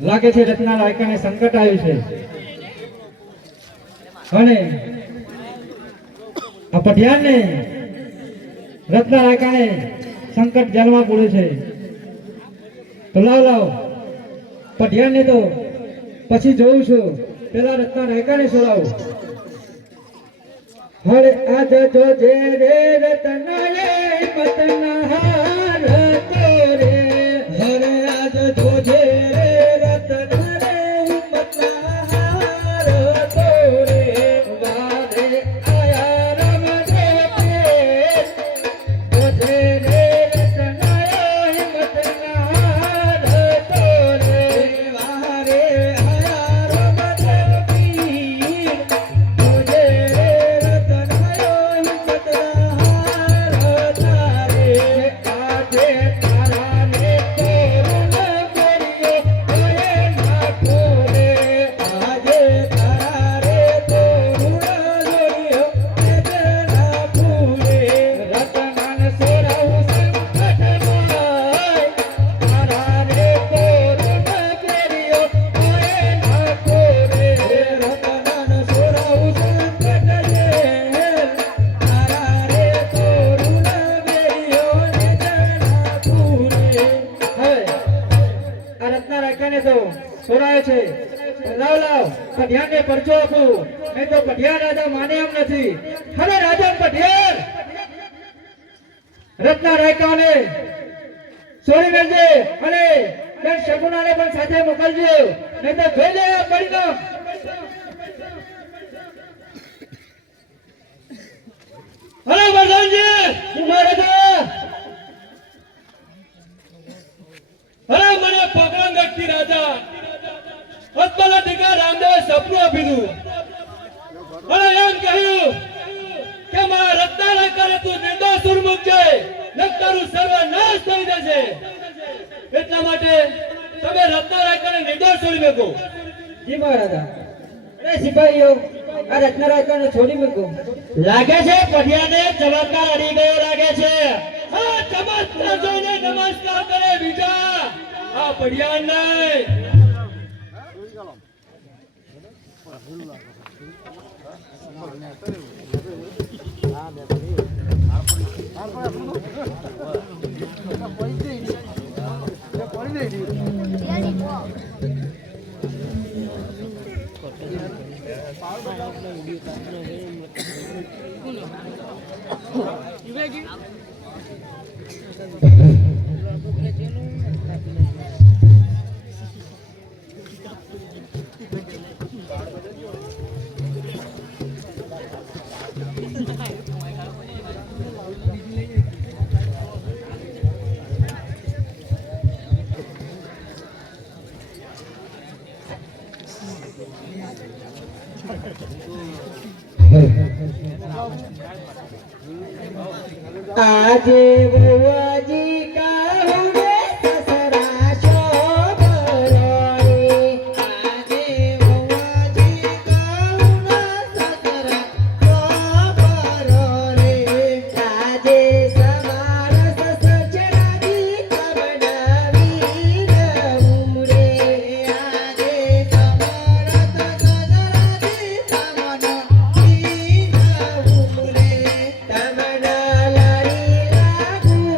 લાગે છે રત્ના રાયકાને સંકટ આવ્યું છે અને આ પઢિયારને રત્ના રાયકાને સંકટ જાણવા પડે છે તો લાવ પઢિયારને તો પછી જોઉં છું, પેલા રત્ના રાયકાને છોડાવું. હરે આજ જોજે રે રત્નાએ મતના હાર તો રે, હરે આજ જોજે નહીં તો પઢિયાર રાજા માને એમ નથી. હવે રાજા પઢિયાર રત્ના રાયકાને છોડી મેળજે અને બેન શગુનાને પણ સાથે મોકલજો, નહીં તો જોઈ લે પડી અરે વરદાનજી મહારાજા અરે મને પગલાં ગટતી રાજા અતબલા દીકરા રામદેવ સપનું આપીધું અને એમ કહ્યું કે મારા રત્નાલય કરે તું નિર્દોષ ઉન્મુખ છે, નક્કારું સર્વનાશ થઈ જશે. એટલા માટે તમે રત્નાલય કરે નિર્દોષ છોડી મૂકો. જી મહારાજા. અરે સિપાહીઓ આ રત્નારાયકાને છોડી મૂકો. લાગે છે પઢિયાને ચમત્કાર અડી ગયો લાગે છે. આ ચમત્કાર જોઈને નમસ્કાર કરે બીજા આ પડિયાન નહીં. આજે બુઆજી કહું રે સસરા શોભરો રે. આજે બુઆજી કહું રે સસરા શોભરો રે. આજે સવાર સસરાજી કબડાવી રહું રે. આજે સવાર સસરાજી કબડાવી રહું રે. તમના લારી લાગુ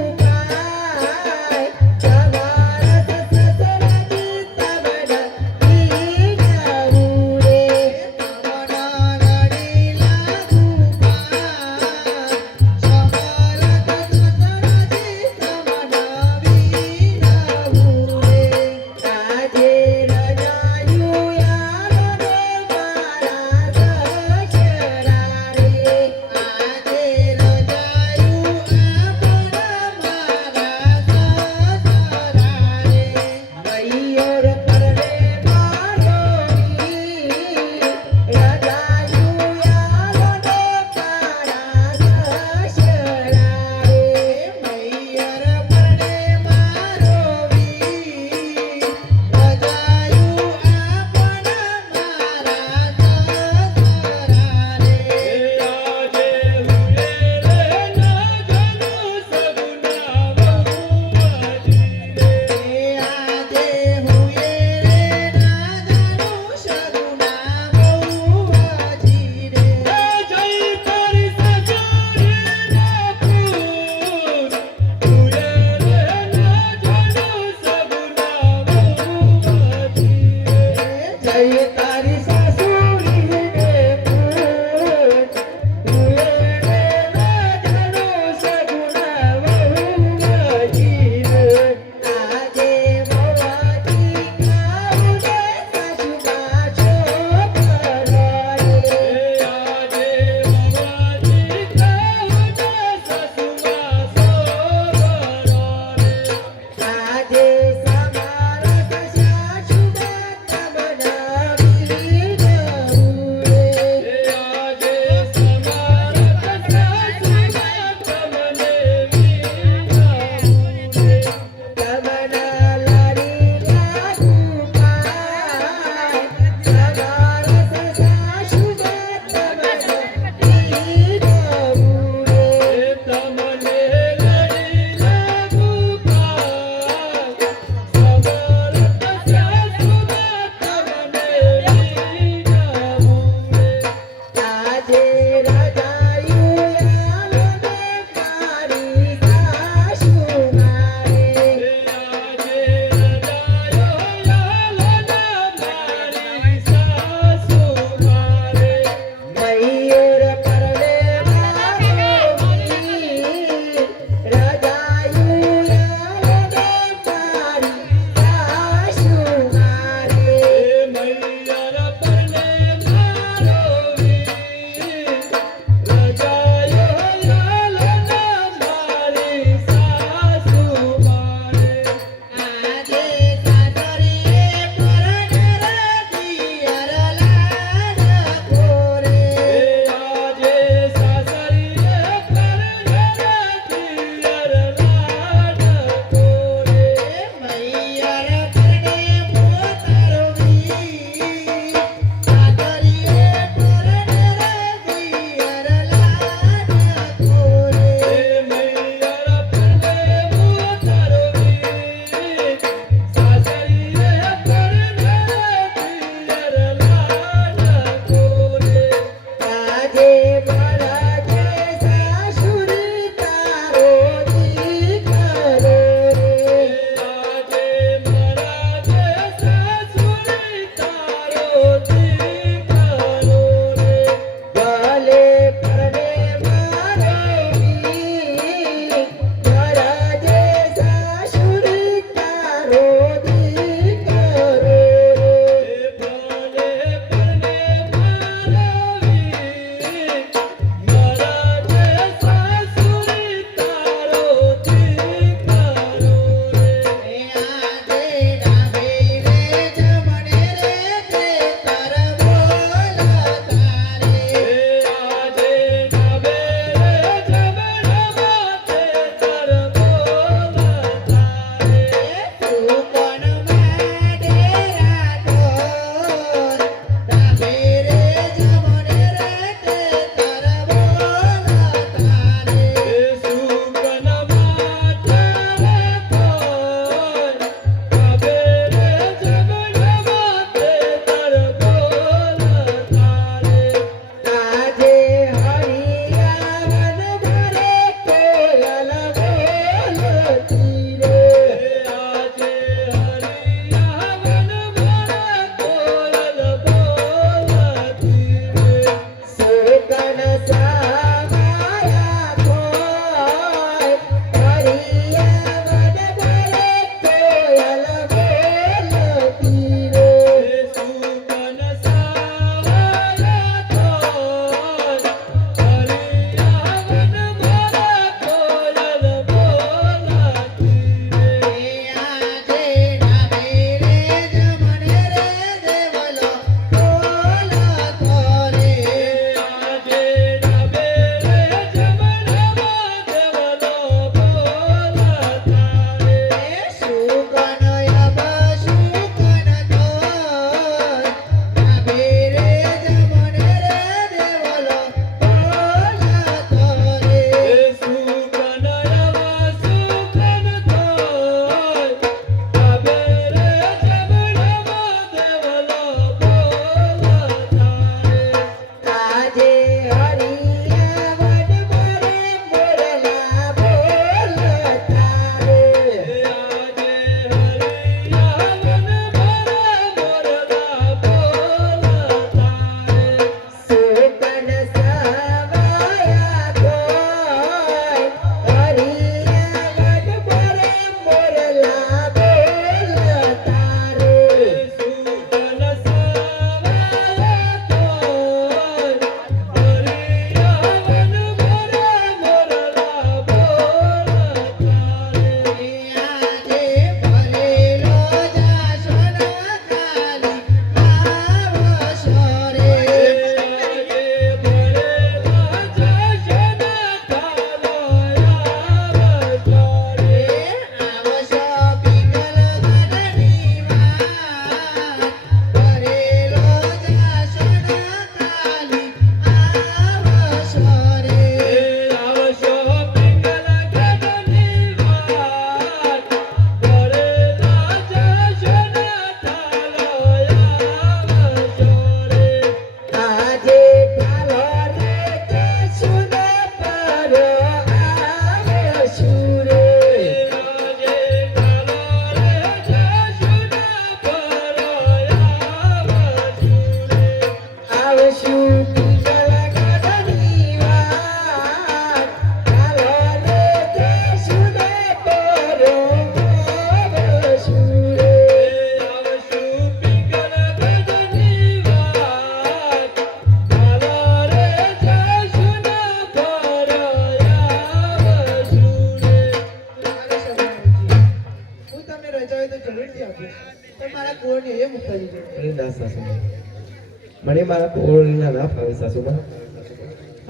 મને મારા કોળના ના ફાવે સાસુમાં.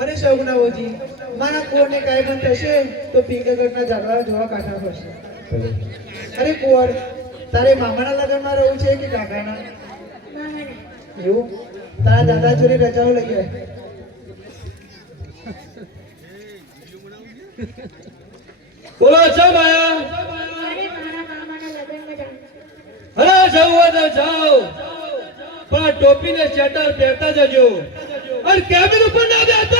અરે સગુણાઓજી, મારા કોરને કાંઈ પણ થશે તો પિંગગઢના ઝાડવા જોવા કાઢવા પડશે. અરે કુંવર, તારે મામાના લગ્નમાં રહેવું છે કે કાકાના? એવું? તારા દાદા જોડે રજાઓ લઈ જાય. બોલો છો માયા? અરે જવું હોય તો જાઓ, પણ આ ટોપી ને સ્વેટર પહેરતા જજો અને કેબિન ઉપર ના બેસતા.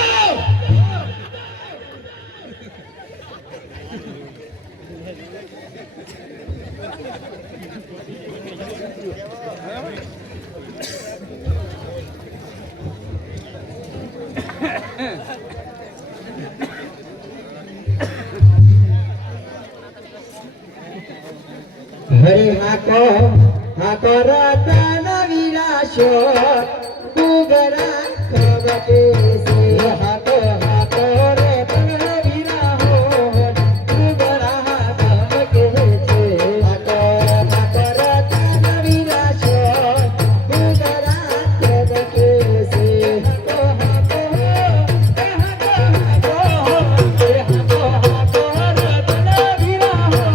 હરે હાકો રતન વિરાશો ગુગરા ખબકે સે હાકો રતન વિરાહો ગુગરા ખબકે છે હાકો રતન વિરાશો ગુગરા ખબકે છે હાકો રતન વિરાહો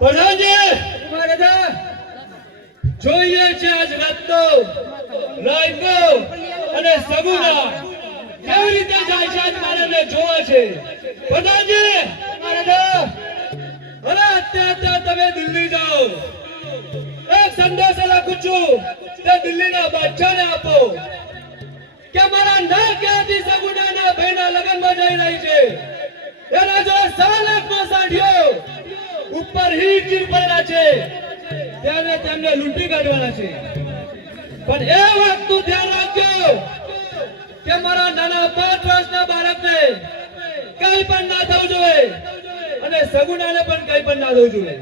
પ્રધાનજી જોઈએ છે આજ રાતનો રાયકો અને સગુના કેવી રીતે જાય છે આજ મારે જોવા છે પ્રધાનજી અરે અત્યારે તમે દિલ્હી જાઓ એક સંદેશો લખું છું તે દિલ્હીના બાદશાહને આપો કે મારા ના ક્યાંથી સગુનાના ભાઈના લગ્નમાં જઈ રહી છે એના જોડે 100 લાખનો સાંઠિયો ઉપર હીર ગીર પડેલા છે ત્યારે તેમને લૂંટી કાઢવાના છે પણ એ વાતનું ધ્યાન રાખજો કે મારા નાના 5 વર્ષના બાળકને કઈ પણ ના થવું જોઈએ અને સગુનાને પણ કઈ પણ ના થવું જોઈએ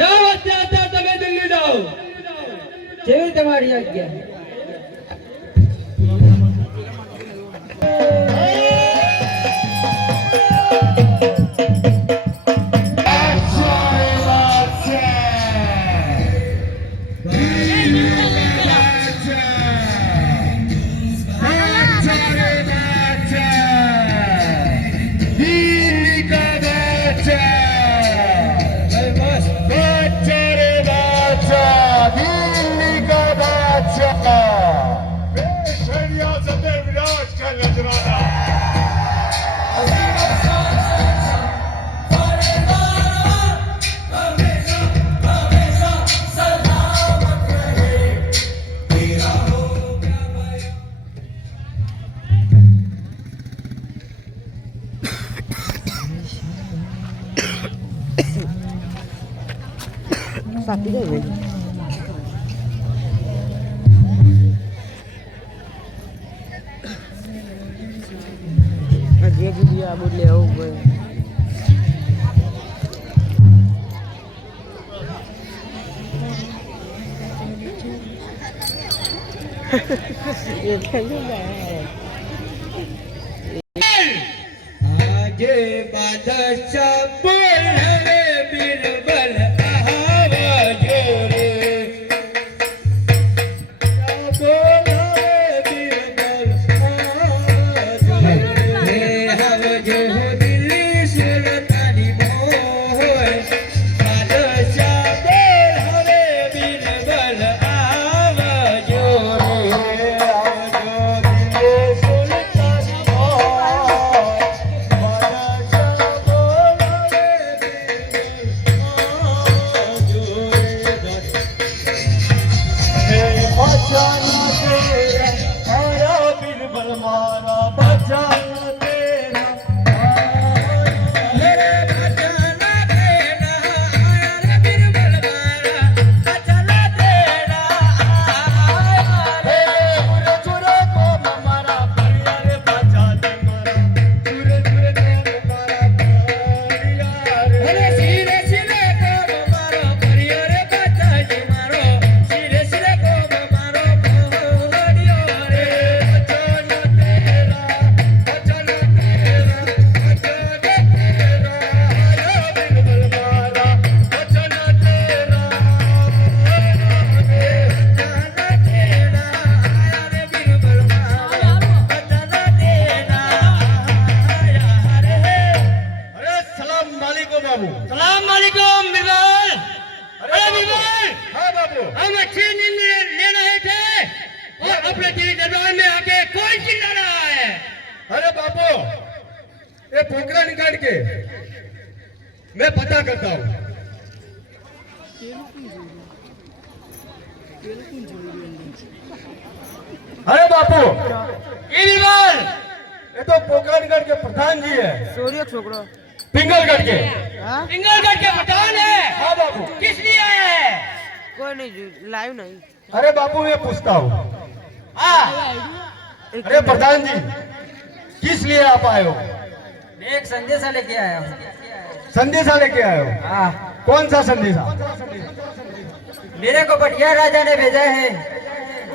જાઓ અત્યારે તમે દિલ્હી જાઓ જેવી તમારી આજ્ઞા Sakit deh. Dia dia boleh over. Dia kan juga. આજે બાદશાહ બોલ હવે બિરબલ આવજો રે બોલ હવે બિરબલ આવજો રે આવજો દિલ્હી સુલતાની મોય બાદશાહ બોલ હવે બિરબલ આવજો રે આવજો દિલ્હી સુલતાની મોય ये पोखरण गढ़ के मैं पता करता हूँ। अरे बापू ये तो पोखरणगढ़ के प्रधान जी है, સોરી છોકરો पिंगलगढ़ के। હા पिंगलगढ़ के प्रधान है। हाँ बापू। किस लिए आया है? કોઈ નહીં લાઈવ નહીં अरे बापू मैं पूछता हूँ, એક अरे प्रधान जी किस लिए आप आए हो? मैं एक संदेशा लेके आया हूँ। संदेशा लेके आए हो? हाँ, कौन सा संदेशा? मेरे को पटिया राजा ने भेजा है।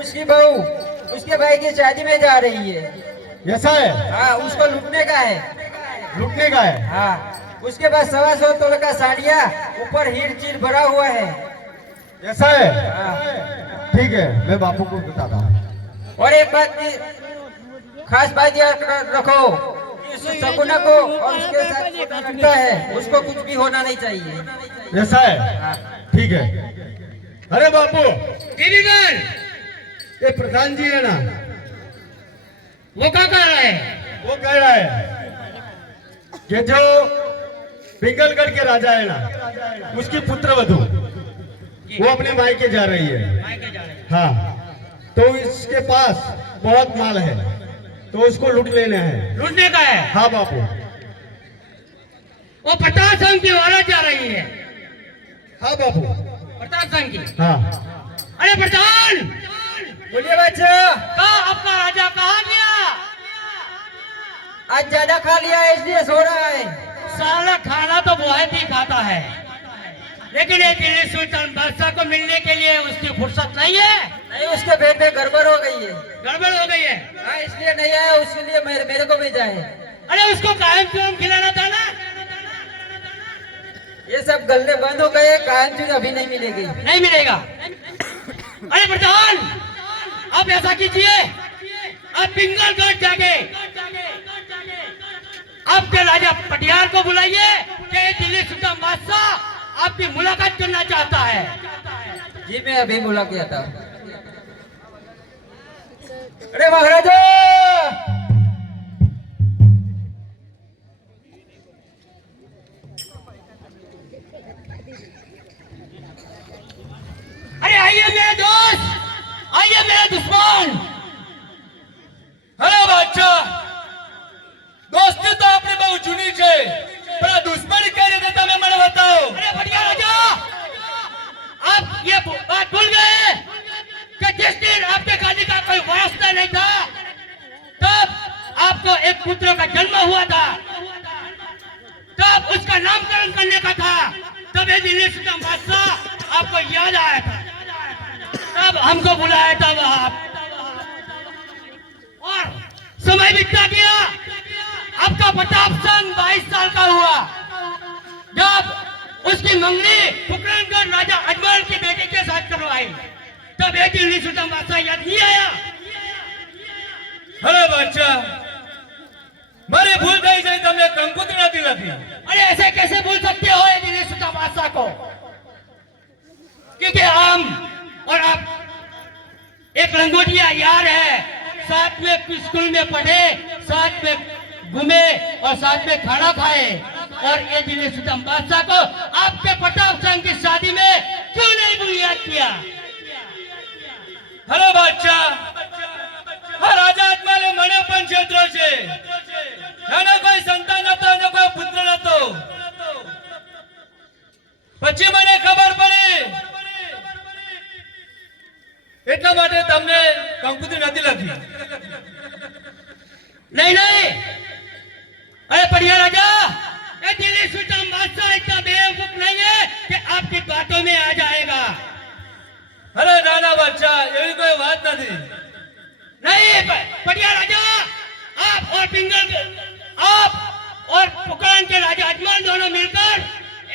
उसकी बहू उसके भाई की शादी में जा रही है। ऐसा है? हाँ, उसको लूटने का है। लुटने का है? हाँ, उसके पास 125 तोले का साड़िया, ऊपर हीर चीर भरा हुआ है। ऐसा है? हाँ, ठीक है, मैं बापू को बताता हूँ। और एक बात की खास बात याद रखो कि उस सकुना को और उसके साथ जो लगता है उसको कुछ भी होना नहीं चाहिए। ऐसा है? ठीक है। अरे बापू ये प्रधान जी है ना, वो क्या कर रहा है? वो कह रहा है कि जो पिंगलगढ़ के राजा है ना, उसकी पुत्रवधू वो अपने मायके जा रही है। हाँ, तो इसके पास बहुत माल है, तो उसको लूट लेना है। लूटने का है। हाँ बापू। वो प्रताप संघ की औरत जा रही है। हाँ बापू। प्रताप संघ की। हाँ। अरे प्रधान, बोलिए बच्चा, कहा आपका राजा कहाँ गया? आज ज्यादा खा लिया है इसलिए सो रहा है। साला खाना तो बहुत ही खाता है, लेकिन ये दिल्ली सुल्तान बादशाह को मिलने के लिए उसकी फुर्सत नहीं है। नहीं, उसके पेट में गड़बड़ हो गई है। गड़बड़ हो गई है? हाँ, इसलिए नहीं आया, उसके लिए मेरे को भेजा है। अरे उसको कायम चूरम खिलाना था ना। ये सब गल्ले बंद हो गए, कायम चूरम अभी नहीं मिलेगी। नहीं मिलेगा। अरे प्रधान, आप ऐसा कीजिए, आप पिंगलगढ़ जाके आपके राजा पटियार को बुलाइए कि दिल्ली सुल्तान बादशाह आपकी मुलाकात करना चाहता है। जी मैं अभी बुला के आता हूँ। अरे महाराजा, अरे आइए मेरे दोस्त, आइए मेरे दुश्मन। अरे बादशाह, दोस्ती तो आपने बहुत जूनी છે, પણ દુશ્મની કઈ રીતે તમે મને બતાવો? अरे बढ़िया राजा, आप ये बात भूल गए कि जिस दिन आपके गादी का कोई वास्ता नहीं था, तब आपको एक पुत्र का जन्म हुआ था, तब उसका नामकरण करने का था, तब ये दिल्ली सुल्तान बादशाह आपको याद आया था, तब हमको बुलाया था वहां। और समय बीतता गया, आपका प्रताप संघ 22 साल का हुआ, जब उसकी मंगनी पोखरणगढ़ राजा अजमल की बेटी के साथ करवाई, तब एक दिल्ली सुल्तान बादशाह याद नहीं आया। અરે બાદશાહ, મારી ભૂલ થઈ છે, તમને કંકુતરી નથી લખી। अरे ऐसे कैसे भूल सकते हो ये दिल्ली सुल्तान बादशाह को? क्योंकि हम और आप एक लंगोटिया यार है, साथ में स्कूल में पढ़े, साथ में घूमे और साथ में खाना खाए। और ये दिल्ली सुल्तान बादशाह को आपके प्रताप संघ की शादी में क्यों नहीं बुनियाद किया? અરે બાદશાહ, આ રાજા અજમલે મને પણ છેતરો છે। એનો કોઈ સંતાન નતો, એનો કોઈ પુત્ર નતો। પછી મને ખબર પડી, એટલા માટે તમને કંકુતરી નથી લખી। नहीं नहीं, अरे बढ़िया राजा, ये दिल्ली सुल्तान बादशाह इतना बेवकूफ नहीं है कि आपकी बातों में आ जाएगा। અરે ના ના બાદશાહ, એવી કોઈ વાત નથી। नहीं बढ़िया राजा, आप और आप और पोखरण के राजा अजमल दोनों मिलकर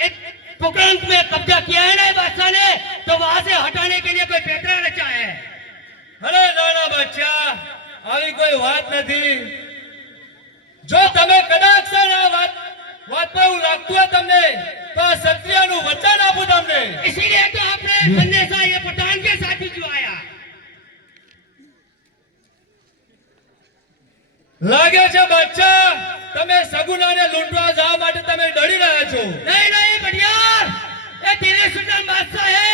एक पोखरण में कब्जा किया है ना बादशाह ने, तो वहां से हटाने के लिए कोई पेटरा रचा है। અરે ના ના બાદશાહ, આવી કોઈ વાત નથી। જો તમે કદાચ આ વાત પર એવું લાગતું હોય તમને, તો આ ક્ષત્રિયનું વચન આપું તમને। इसीलिए तो आपने संदेशा ये पठान के साथ भिजवाया। લાગે છે બચ્ચા તમે સગુનાને લૂંટવા જવા માટે તમે ડરી રહ્યા છો नहीं नहीं बढ़ियार, ये दिल्ली सुल्तान बादशाह है,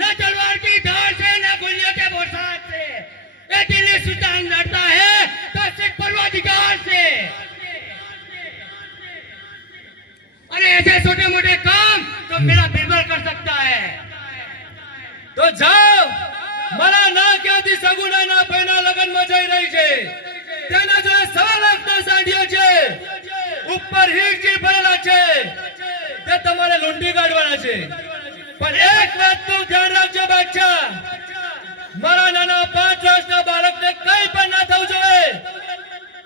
न तलवार की धार से न गोलियों के बरसात से। ये दिल्ली सुल्तान लड़ता है तो सिर्फ परवरदिगार से। अरे ऐसे छोटे मोटे काम तो मेरा बीरबल कर सकता है। તો જાઓ મારા ના ક્યાંથી સગુનાના ભાઈના લગ્નમાં જઈ રહી છે તેના જોડે 1.5 લાખના સાંઢિયો છે ઉપર હીરજી ભરેલા છે તે તમારે લૂંટી કાઢવાના છે પણ એક વાતનું ધ્યાન રાખજો બાદશાહ મારા નાના 5 વર્ષના બાળકને કંઈ પણ ના થવું જોઈએ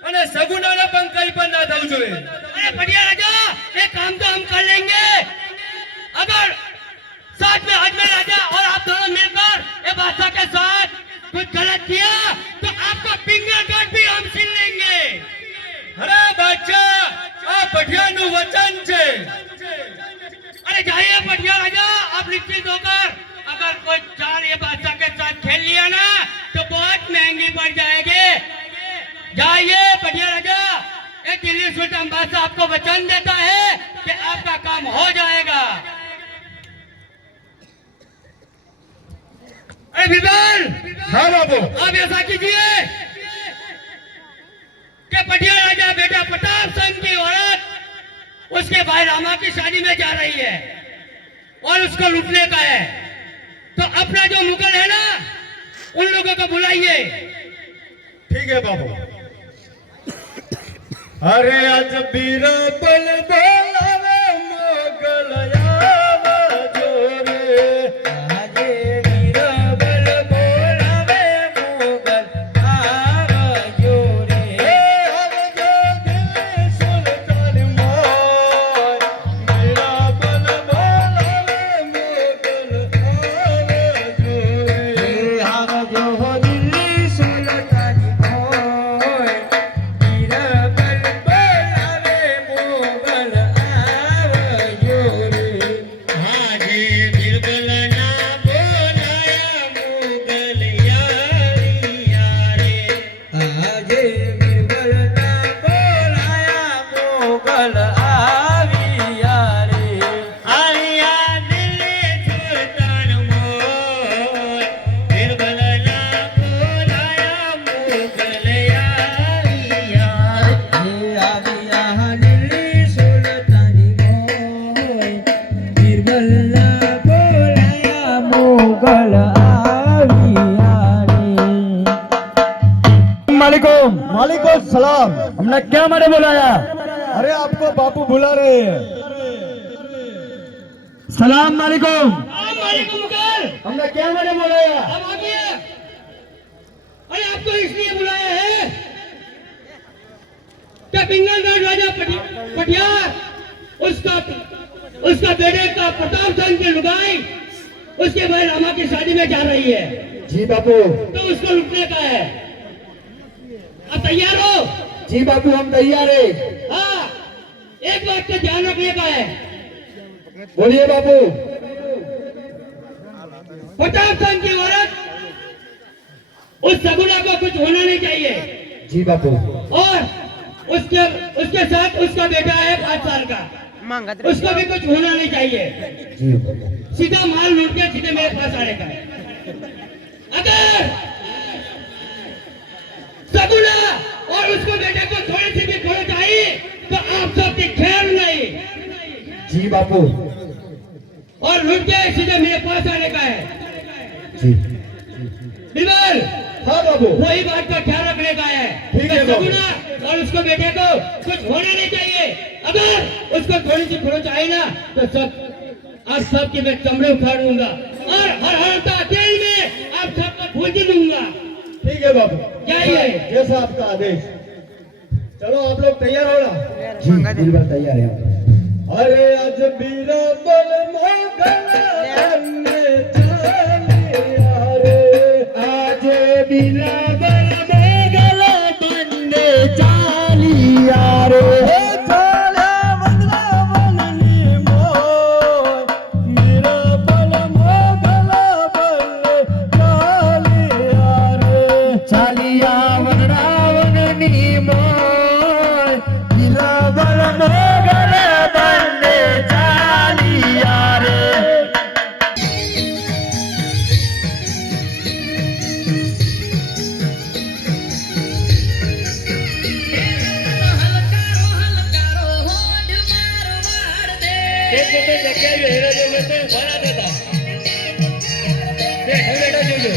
અને સગુનાને પણ કંઈ પણ ના થવું જોઈએ अरे बढ़िया राजा, ये काम तो हम कर लेंगे। अगर साथ में अजमेर राजा और आप दोनों मिलकर ये बादशाह के साथ कुछ गलत किया तो आपका फिंगर गार्ड भी हम छीन लेंगे। અરે બાદશાહ આ પઠિયાનું વચન છે अरे जाइए बढ़िया राजा, आप निश्चित होकर अगर कोई चाल ये बादशाह के साथ खेल लिया ना तो बहुत महंगी पड़ जाएगी। जाइए बढ़िया राजा, ये दिल्ली सुल्तान बादशाह आपको वचन देता है कि आपका काम हो जाएगा। अरे बिरबल, હા બાબુ आप ऐसा कीजिए कि बढ़िया राजा बेटा प्रताप सिंह की औरत उसके भाई रामा की शादी में जा रही है और उसको लूटने का है, तो अपना जो मुगल है ना उन लोगों को बुलाइए। ठीक है बाबू अरे आज बीरबल बोलावे मोगल आवा जोरे આજે બીરબલ બોલાવે મોગલ આવજો રે આવજો દિલ્હી સુલતાન મોય બીરબલ બોલાવે મોગલ આવા જોરે આવજો દિલ્હી સુલતાની મોય બીરબલ બોલાવે મોગલ આવજો રે આજે बिरबल ना बोलाया मुगल यारी यारे। આજે બીરબલ ના બોલાયા મોગલ આવ્યા રે आया दिल्ली सुल्तान मोय बिरबल ना बोलाया मुगल यारी यारे। આવ્યા દિલ્હી સુલતાની મોય બીરબલના બોલાયા મોગલ આવ્યા રે मालिकुम मालिको सलाम हमने क्या मारे बुलाया अरे आपको बापू बुला रहे हैं सलाम मालिकुम मालिक मुगल, हमने क्या मारे बुलाया अब आ गया। अरे आपको इसलिए बुलाया है कि पिंगलगढ़ राजा पटियार उसका बेटे का प्रताप सिंह की लुगाई उसके भाई रामा की शादी में जा रही है, जी बापू तो उसको लुटने का है। अब तैयार हो? जी बापू हम तैयार है हाँ, एक बात का ध्यान रखने का है, बोलिए बापू प्रताप सिंह की औरत उस सगुना को कुछ होना नहीं चाहिए जी बापू और उसके साथ उसका बेटा है 5 साल का, उसको भी कुछ होना नहीं चाहिए। जी सीधा माल लूट के सीधे मेरे पास आने का है। अगर सगुना और उसको बेटे को थोड़ी सी भी खरोच आई तो आप सबकी खैर नहीं, जी बापू और लूट के सीधे मेरे पास आने का है। जी बिरबल, हाँ बाबू वही बात का ख्याल रखने का है। ठीक है कि बाबू। सगुना और उसको बेटे को कुछ होना नहीं चाहिए। अगर उसको थोड़ी सी खरोच आई ना तो आप सबके मैं चमड़े उखाड़ दूंगा और हर हरता तेल में आप सबको भूज दूंगा। ठीक है बाबू जाइए। जैसा आपका आदेश चलो आप लोग तैयार हो ना जी बिल्कुल तैयार है अरे आज बीरबल मोगल बनने चलिया रे आज बीरबल मोगल बनने चलिया रे चले वृंदावननी मोय बीरबल मोगल बनने चलिया रे चलिया वृंदावननी मोय કેરી હેરો જો મેં તો ભરા દેતા બેઠા બેઠા જોજો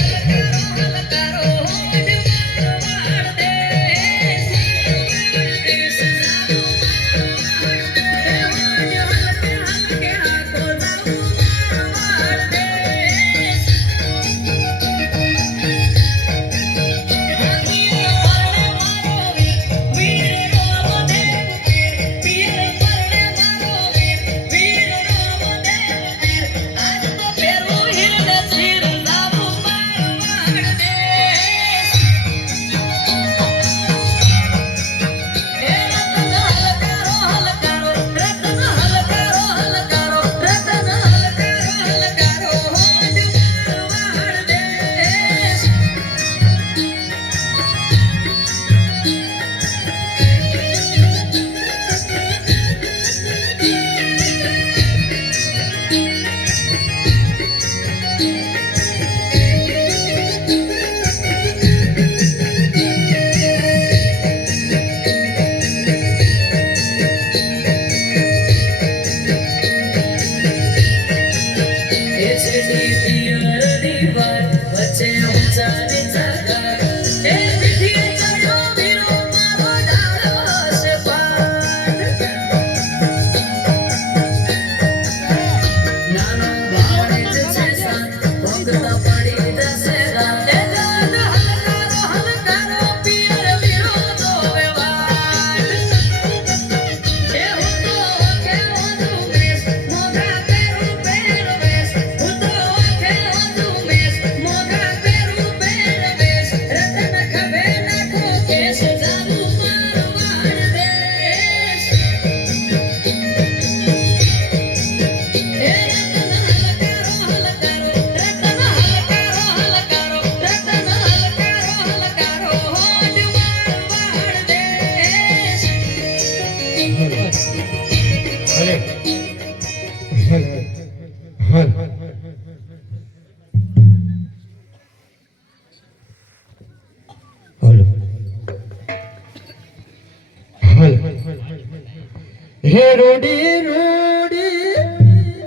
હે રોડી રોડી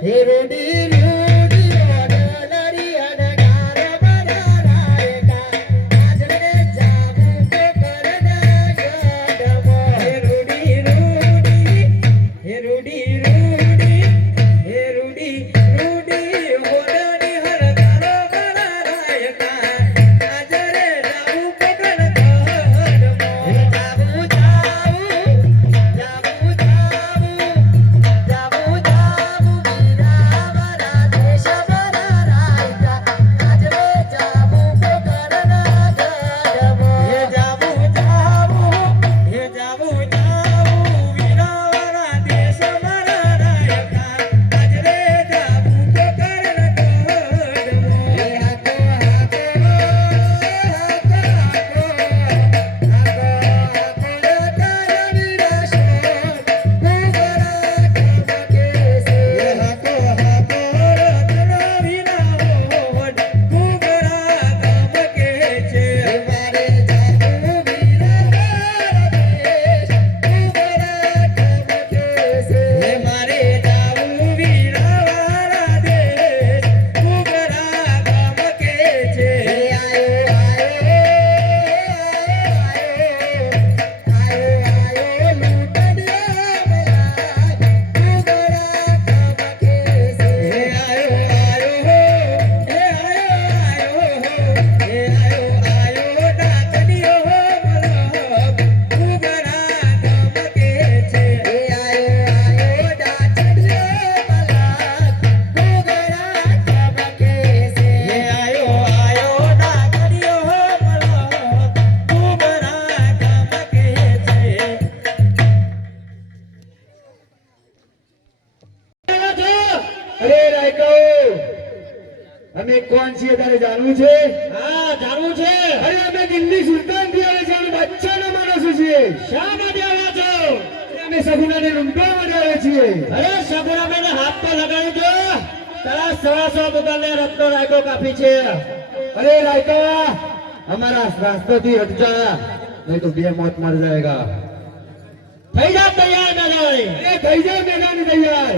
હે રોડી રોડી અડલરી અડગાર બરારાય કા આજરે જાબુ તો કરના ગડમો હે રોડી રોડી હે રોડી રોડી હે રોડી રોડી ઓડની હરગાર બરારાય કા આજરે જાબુ તો કરના ગડમો જાબુ જાબુ અમે કોણ છીએ તારે જાણવું છે? હા જાણવું છે. અરે અમે દિલ્હી સુલતાન થી આવે છે અને બચ્ચાના માણસો છીએ. શા માટે આવ્યા છો? અમે સગુનાને રૂંધવા માટે આવ્યા છીએ. અરે સગુણાબેન હાથ તો લગાડી દો. તારા 125 મુગલને રત્નો રાયકો કાપી છે. અરે रायका हमारा रास्ते થી हट जा नहीं तो બે मौत मर जाएगा. થઈ જા તૈયાર મેદાન. अरे થઈ જા मैदान तैयार.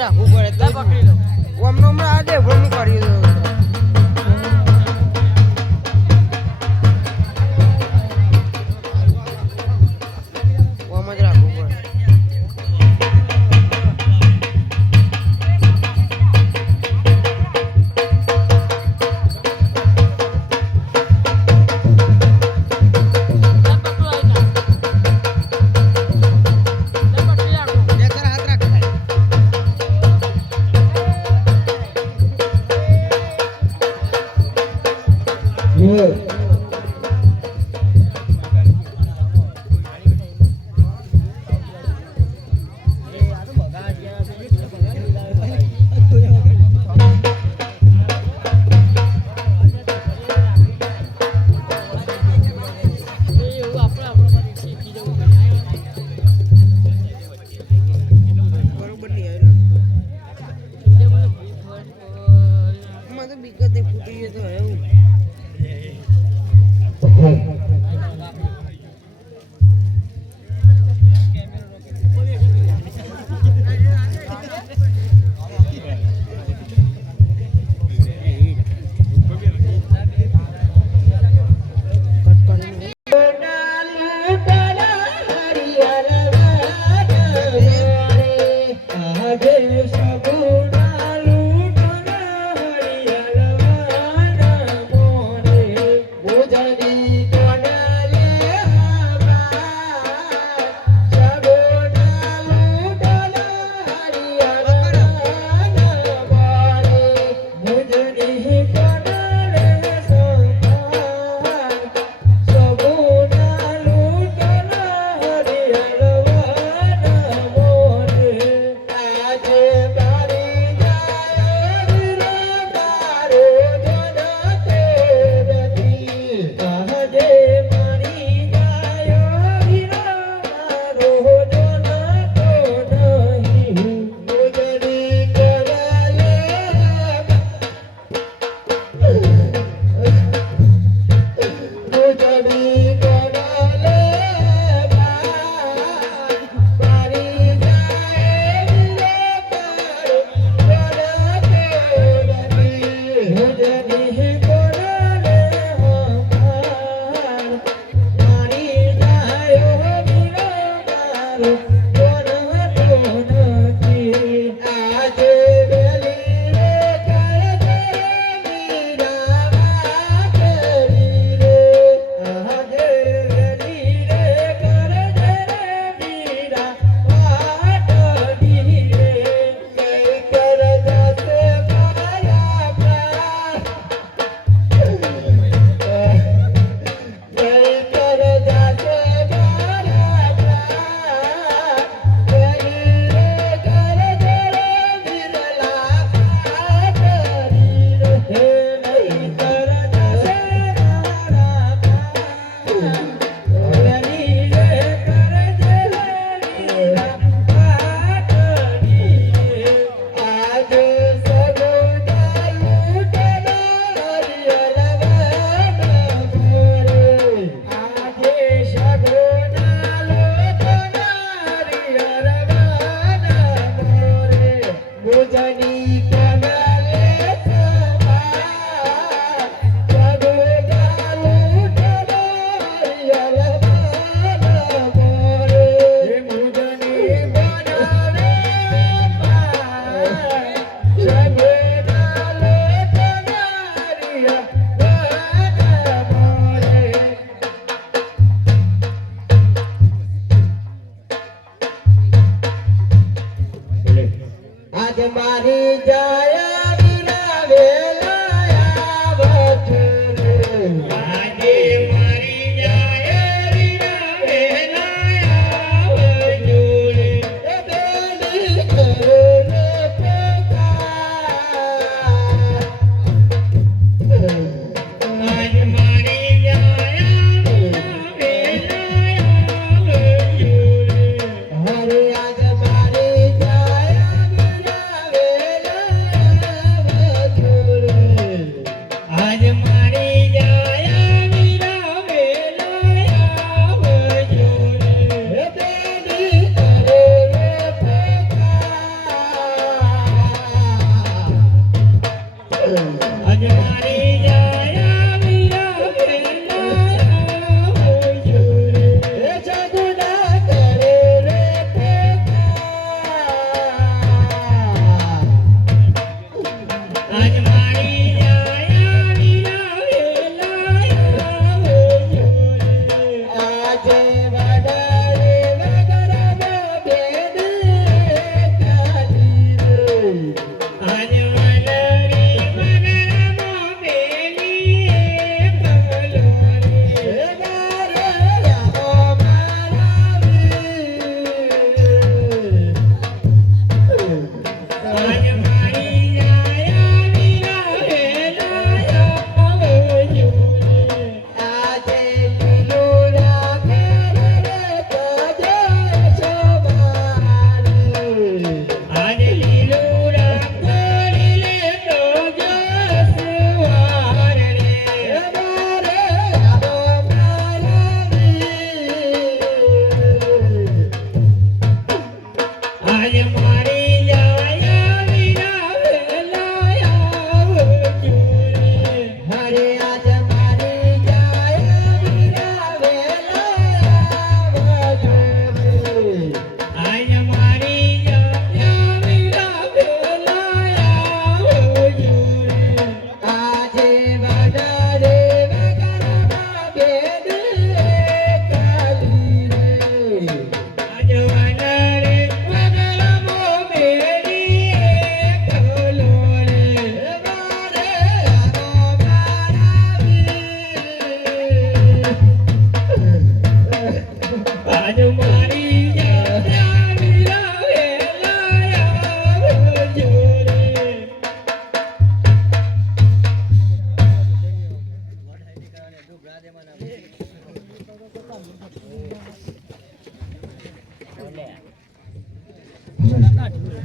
રાખવું પડે તો પકડી લો ઓમનો હમણાં આજે ભણું કરી દો ઓમ જ રાખવું પડે મોજડી કોને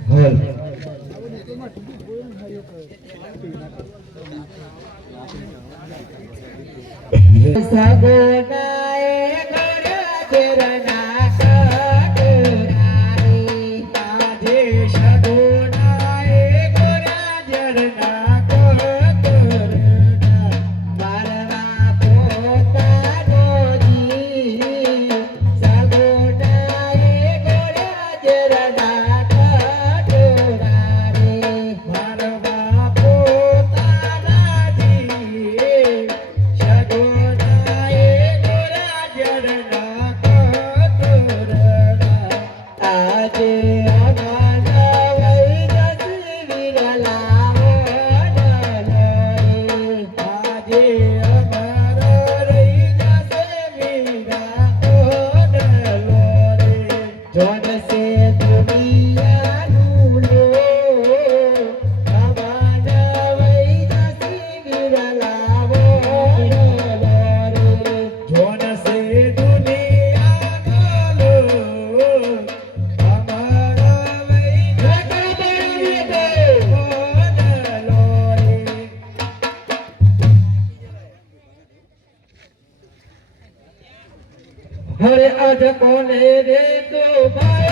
હલ સગોનાએ કર્યા તેરના કટરાઈ આજે સગોનાએ કર્યા જરના કટરા મારવા પોતાનો જી સગોનાએ કર્યા જરના કટરા રે મારવા પોતાના જી સગોનાએ કર્યા જરના કટરા આજે અમારા વૈ જસી વિરલા આજે અમારા રહી જશે વીરા ઓડલો રે જોનસે દુનિયાનું લો અમારા વૈ જસી વિરલા ઓડલો રે જોનસે દુનિયાનો લો અમારા વૈ જસી વિરલા ઓડલો રે હરે અજ કોને રે તો ભાઈ